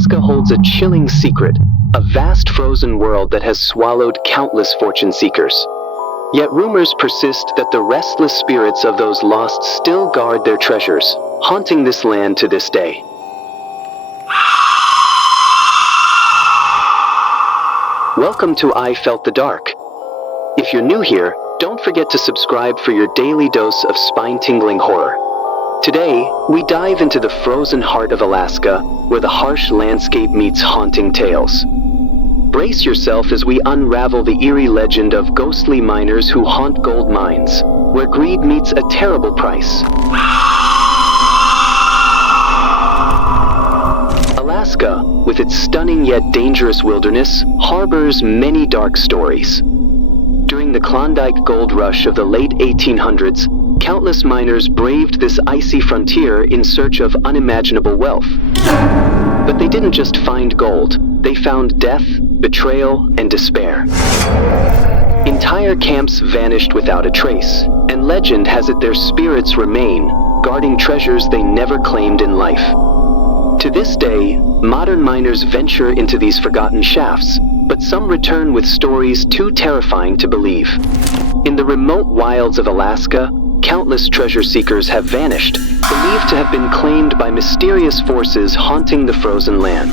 Alaska holds a chilling secret, a vast frozen world that has swallowed countless fortune seekers. Yet rumors persist that the restless spirits of those lost still guard their treasures, haunting this land to this day. Welcome to I Felt the Dark. If you're new here, don't forget to subscribe for your daily dose of spine-tingling horror. Today, we dive into the frozen heart of Alaska, where the harsh landscape meets haunting tales. Brace yourself as we unravel the eerie legend of ghostly miners who haunt gold mines, where greed meets a terrible price. Alaska, with its stunning yet dangerous wilderness, harbors many dark stories. During the Klondike gold rush of the late 1800s, countless miners braved this icy frontier in search of unimaginable wealth. But they didn't just find gold, they found death, betrayal, and despair. Entire camps vanished without a trace, and legend has it their spirits remain, guarding treasures they never claimed in life. To this day, modern miners venture into these forgotten shafts, but some return with stories too terrifying to believe. In the remote wilds of Alaska, countless treasure seekers have vanished, believed to have been claimed by mysterious forces haunting the frozen land.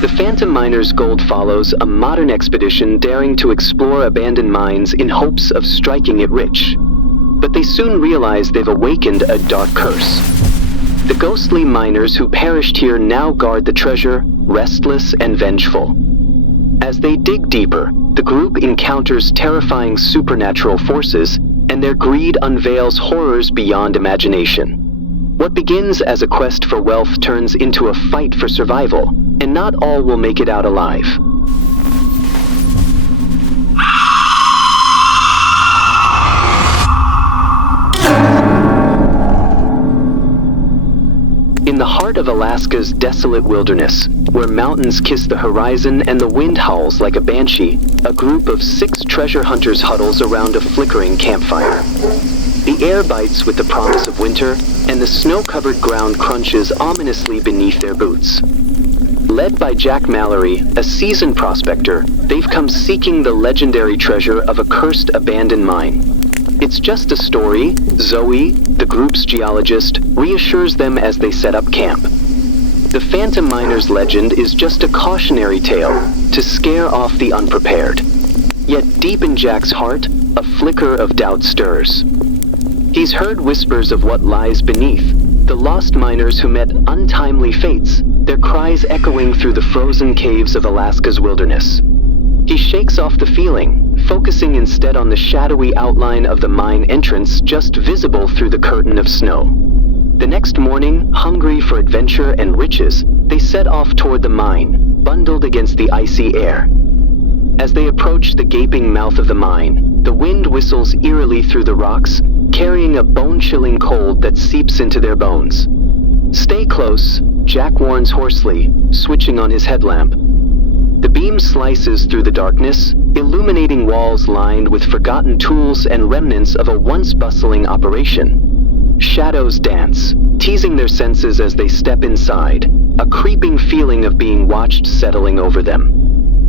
The Phantom Miners' gold follows a modern expedition daring to explore abandoned mines in hopes of striking it rich. But they soon realize they've awakened a dark curse. The ghostly miners who perished here now guard the treasure, restless and vengeful. As they dig deeper, the group encounters terrifying supernatural forces, and their greed unveils horrors beyond imagination. What begins as a quest for wealth turns into a fight for survival, and not all will make it out alive. In the heart of Alaska's desolate wilderness, where mountains kiss the horizon and the wind howls like a banshee, a group of 6 treasure hunters huddles around a flickering campfire. The air bites with the promise of winter, and the snow-covered ground crunches ominously beneath their boots. Led by Jack Mallory, a seasoned prospector, they've come seeking the legendary treasure of a cursed abandoned mine. It's just a story, Zoe, the group's geologist, reassures them as they set up camp. The Phantom Miners' legend is just a cautionary tale to scare off the unprepared. Yet deep in Jack's heart, a flicker of doubt stirs. He's heard whispers of what lies beneath, the lost miners who met untimely fates, their cries echoing through the frozen caves of Alaska's wilderness. He shakes off the feeling, focusing instead on the shadowy outline of the mine entrance just visible through the curtain of snow. The next morning, hungry for adventure and riches, they set off toward the mine, bundled against the icy air. As they approach the gaping mouth of the mine, the wind whistles eerily through the rocks, carrying a bone-chilling cold that seeps into their bones. "Stay close," Jack warns hoarsely, switching on his headlamp. The beam slices through the darkness, illuminating walls lined with forgotten tools and remnants of a once bustling operation. Shadows dance, teasing their senses as they step inside, a creeping feeling of being watched settling over them.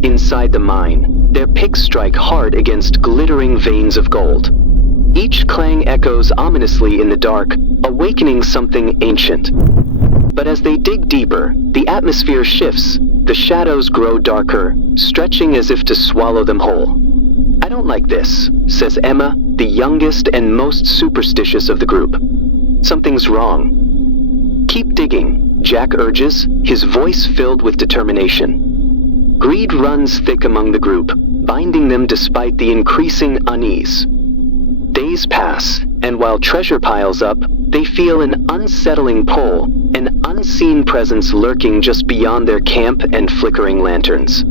Inside the mine, their picks strike hard against glittering veins of gold. Each clang echoes ominously in the dark, awakening something ancient. But as they dig deeper, the atmosphere shifts. The shadows grow darker, stretching as if to swallow them whole. "I don't like this," says Emma, the youngest and most superstitious of the group. "Something's wrong." "Keep digging," Jack urges, his voice filled with determination. Greed runs thick among the group, binding them despite the increasing unease. Days pass, and while treasure piles up, they feel an unsettling pull, an unseen presence lurking just beyond their camp and flickering lanterns.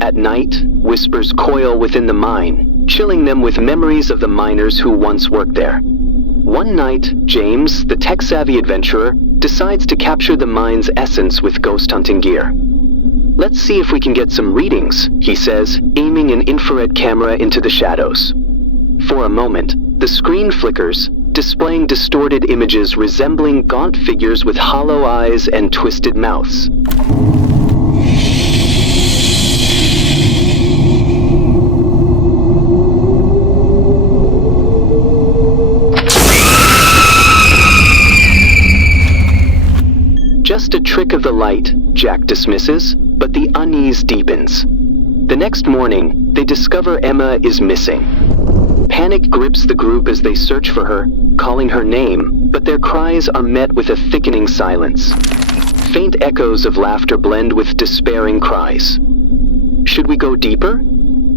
At night, whispers coil within the mine, chilling them with memories of the miners who once worked there. One night, James, the tech-savvy adventurer, decides to capture the mine's essence with ghost hunting gear. "Let's see if we can get some readings," he says, aiming an infrared camera into the shadows. For a moment, the screen flickers, displaying distorted images resembling gaunt figures with hollow eyes and twisted mouths. Just a trick of the light, Jack dismisses, but the unease deepens. The next morning, they discover Emma is missing. Panic grips the group as they search for her, calling her name, but their cries are met with a thickening silence. Faint echoes of laughter blend with despairing cries. Should we go deeper?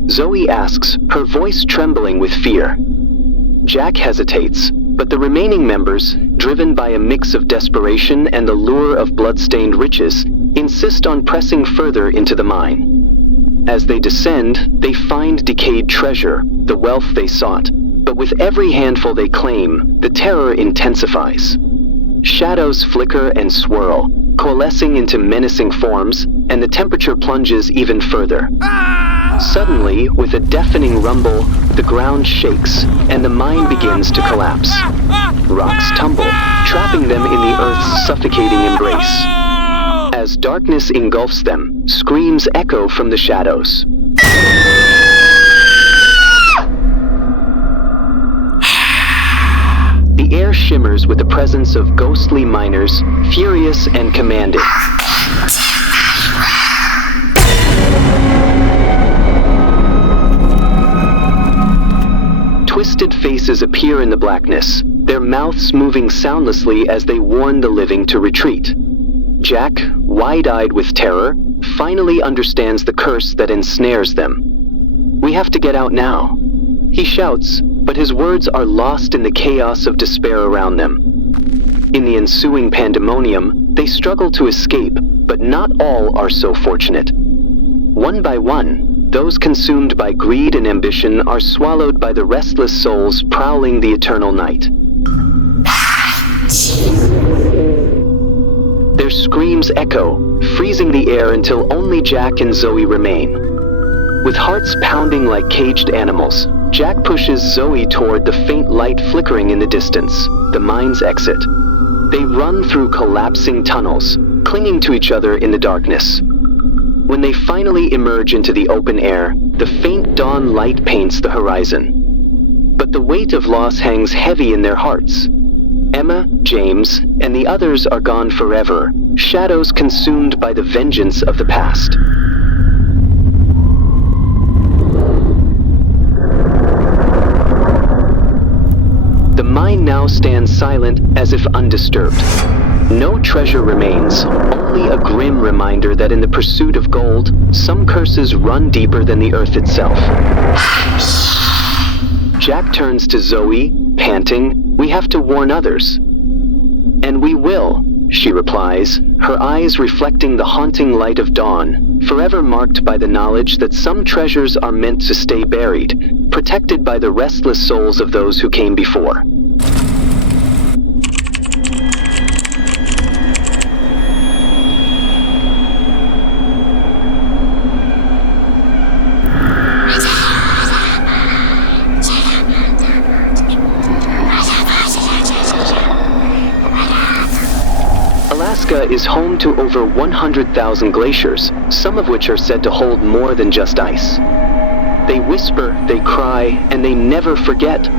Zoe asks, her voice trembling with fear. Jack hesitates, but the remaining members, driven by a mix of desperation and the lure of blood-stained riches, insist on pressing further into the mine. As they descend, they find decayed treasure, the wealth they sought, but with every handful they claim, the terror intensifies. Shadows flicker and swirl, coalescing into menacing forms, and the temperature plunges even further. Suddenly, with a deafening rumble, the ground shakes, and the mine begins to collapse. Rocks tumble, trapping them in the earth's suffocating embrace. As darkness engulfs them, screams echo from the shadows. The air shimmers with the presence of ghostly miners, furious and commanding. Twisted faces appear in the blackness, their mouths moving soundlessly as they warn the living to retreat. Jack, wide-eyed with terror, finally understands the curse that ensnares them. "We have to get out now," he shouts, but his words are lost in the chaos of despair around them. In the ensuing pandemonium, they struggle to escape, but not all are so fortunate. One by one, those consumed by greed and ambition are swallowed by the restless souls prowling the eternal night. Their screams echo, freezing the air until only Jack and Zoe remain. With hearts pounding like caged animals, Jack pushes Zoe toward the faint light flickering in the distance, the mine's exit. They run through collapsing tunnels, clinging to each other in the darkness. When they finally emerge into the open air, the faint dawn light paints the horizon. But the weight of loss hangs heavy in their hearts. Emma, James, and the others are gone forever, shadows consumed by the vengeance of the past. The mine now stands silent as if undisturbed. No treasure remains, only a grim reminder that in the pursuit of gold, some curses run deeper than the earth itself. Jack turns to Zoe, panting, "We have to warn others." "And we will," she replies, her eyes reflecting the haunting light of dawn, forever marked by the knowledge that some treasures are meant to stay buried, protected by the restless souls of those who came before. Alaska is home to over 100,000 glaciers, some of which are said to hold more than just ice. They whisper, they cry, and they never forget.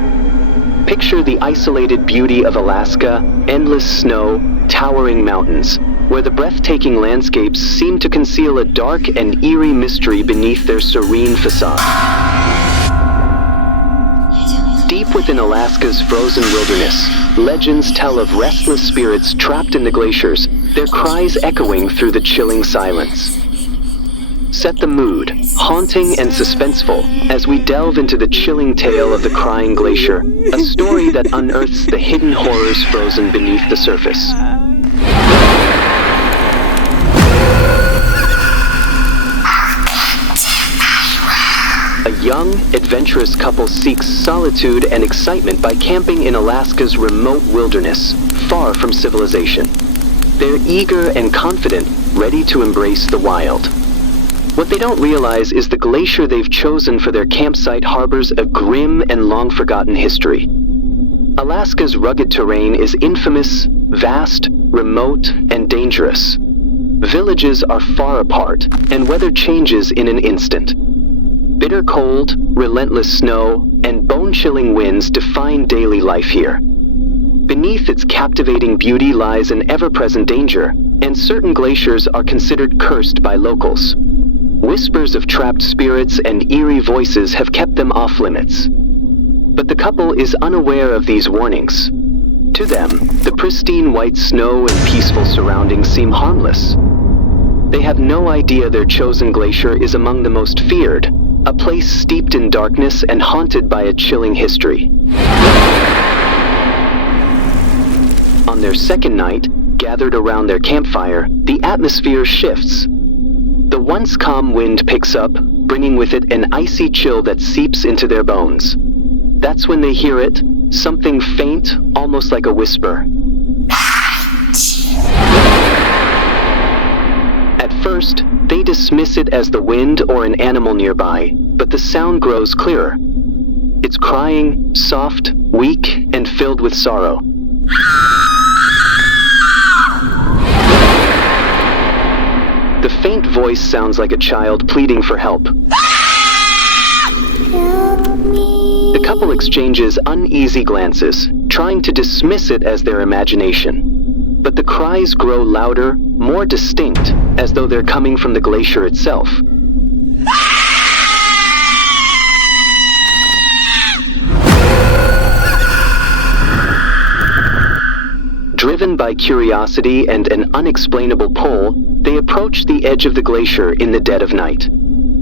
Picture the isolated beauty of Alaska, endless snow, towering mountains, where the breathtaking landscapes seem to conceal a dark and eerie mystery beneath their serene facade. Deep within Alaska's frozen wilderness, legends tell of restless spirits trapped in the glaciers, their cries echoing through the chilling silence. Set the mood, haunting and suspenseful, as we delve into the chilling tale of the Crying Glacier, a story that unearths the hidden horrors frozen beneath the surface. A young, adventurous couple seeks solitude and excitement by camping in Alaska's remote wilderness, far from civilization. They're eager and confident, ready to embrace the wild. What they don't realize is the glacier they've chosen for their campsite harbors a grim and long-forgotten history. Alaska's rugged terrain is infamous, vast, remote, and dangerous. Villages are far apart, and weather changes in an instant. Bitter cold, relentless snow, and bone-chilling winds define daily life here. Beneath its captivating beauty lies an ever-present danger, and certain glaciers are considered cursed by locals. Whispers of trapped spirits and eerie voices have kept them off-limits. But the couple is unaware of these warnings. To them, the pristine white snow and peaceful surroundings seem harmless. They have no idea their chosen glacier is among the most feared, a place steeped in darkness and haunted by a chilling history. On their second night, gathered around their campfire, the atmosphere shifts. The once calm wind picks up, bringing with it an icy chill that seeps into their bones. That's when they hear it, something faint, almost like a whisper. At first, they dismiss it as the wind or an animal nearby, but the sound grows clearer. It's crying, soft, weak, and filled with sorrow. The faint voice sounds like a child pleading for help. The couple exchanges uneasy glances, trying to dismiss it as their imagination. But the cries grow louder, more distinct, as though they're coming from the glacier itself. Driven by curiosity and an unexplainable pull, they approach the edge of the glacier in the dead of night.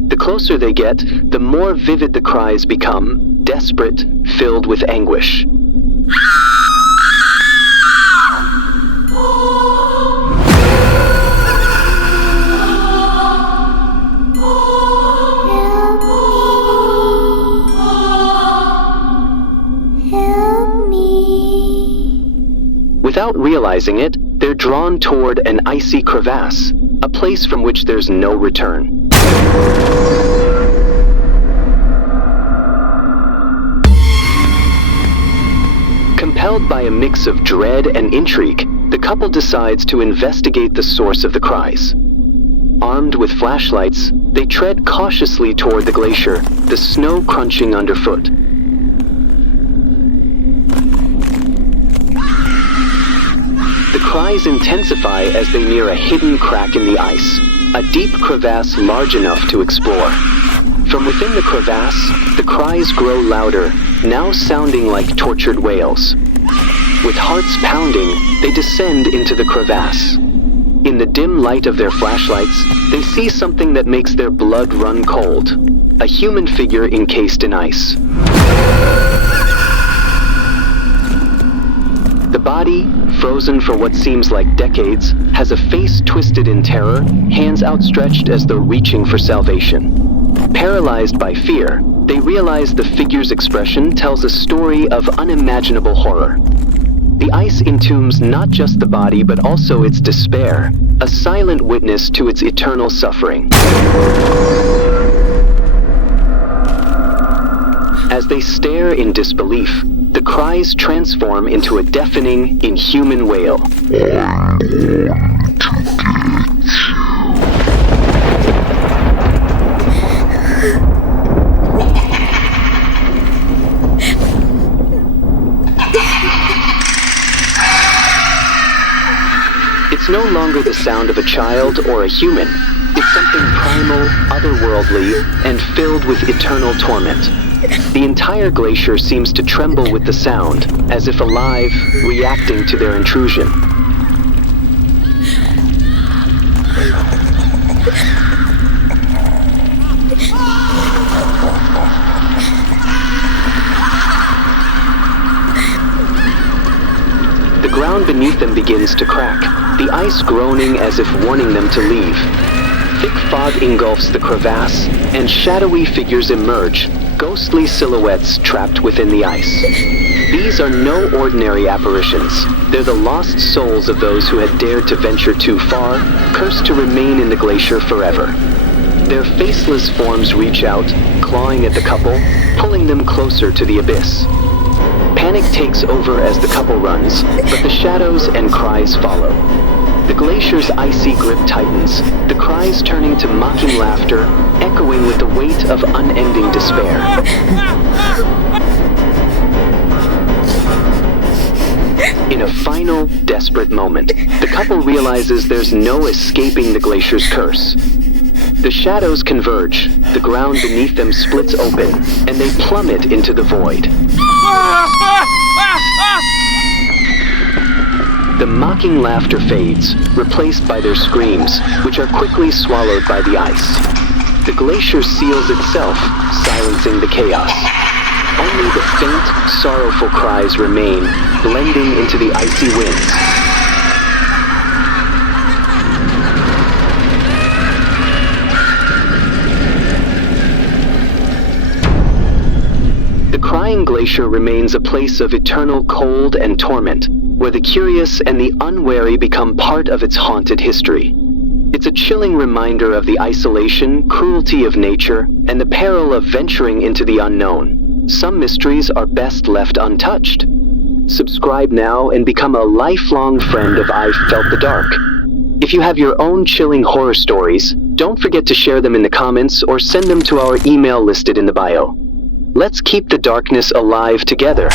The closer they get, the more vivid the cries become, desperate, filled with anguish. Without realizing it, they're drawn toward an icy crevasse, a place from which there's no return. Compelled by a mix of dread and intrigue, the couple decides to investigate the source of the cries. Armed with flashlights, they tread cautiously toward the glacier, the snow crunching underfoot. The cries intensify as they near a hidden crack in the ice, a deep crevasse large enough to explore. From within the crevasse, the cries grow louder, now sounding like tortured wails. With hearts pounding, they descend into the crevasse. In the dim light of their flashlights, they see something that makes their blood run cold. A human figure encased in ice. The body, frozen for what seems like decades, has a face twisted in terror, hands outstretched as though reaching for salvation. Paralyzed by fear, they realize the figure's expression tells a story of unimaginable horror. The ice entombs not just the body but also its despair, a silent witness to its eternal suffering. As they stare in disbelief, the cries transform into a deafening, inhuman wail. It's no longer the sound of a child or a human. It's something primal, otherworldly, and filled with eternal torment. The entire glacier seems to tremble with the sound, as if alive, reacting to their intrusion. The ground beneath them begins to crack, the ice groaning as if warning them to leave. Thick fog engulfs the crevasse, and shadowy figures emerge, ghostly silhouettes trapped within the ice. These are no ordinary apparitions. They're the lost souls of those who had dared to venture too far, cursed to remain in the glacier forever. Their faceless forms reach out, clawing at the couple, pulling them closer to the abyss. Panic Panic takes over as the couple runs, but the shadows and cries follow. The glacier's icy grip tightens, the cries turning to mocking laughter, echoing with the weight of unending despair. In a final, desperate moment, the couple realizes there's no escaping the glacier's curse. The shadows converge, the ground beneath them splits open, and they plummet into the void. The mocking laughter fades, replaced by their screams, which are quickly swallowed by the ice. The glacier seals itself, silencing the chaos. Only the faint, sorrowful cries remain, blending into the icy winds. The crying glacier remains a place of eternal cold and torment, where the curious and the unwary become part of its haunted history. It's a chilling reminder of the isolation, cruelty of nature, and the peril of venturing into the unknown. Some mysteries are best left untouched. Subscribe now and become a lifelong friend of I've Felt the Dark. If you have your own chilling horror stories, don't forget to share them in the comments or send them to our email listed in the bio. Let's keep the darkness alive together.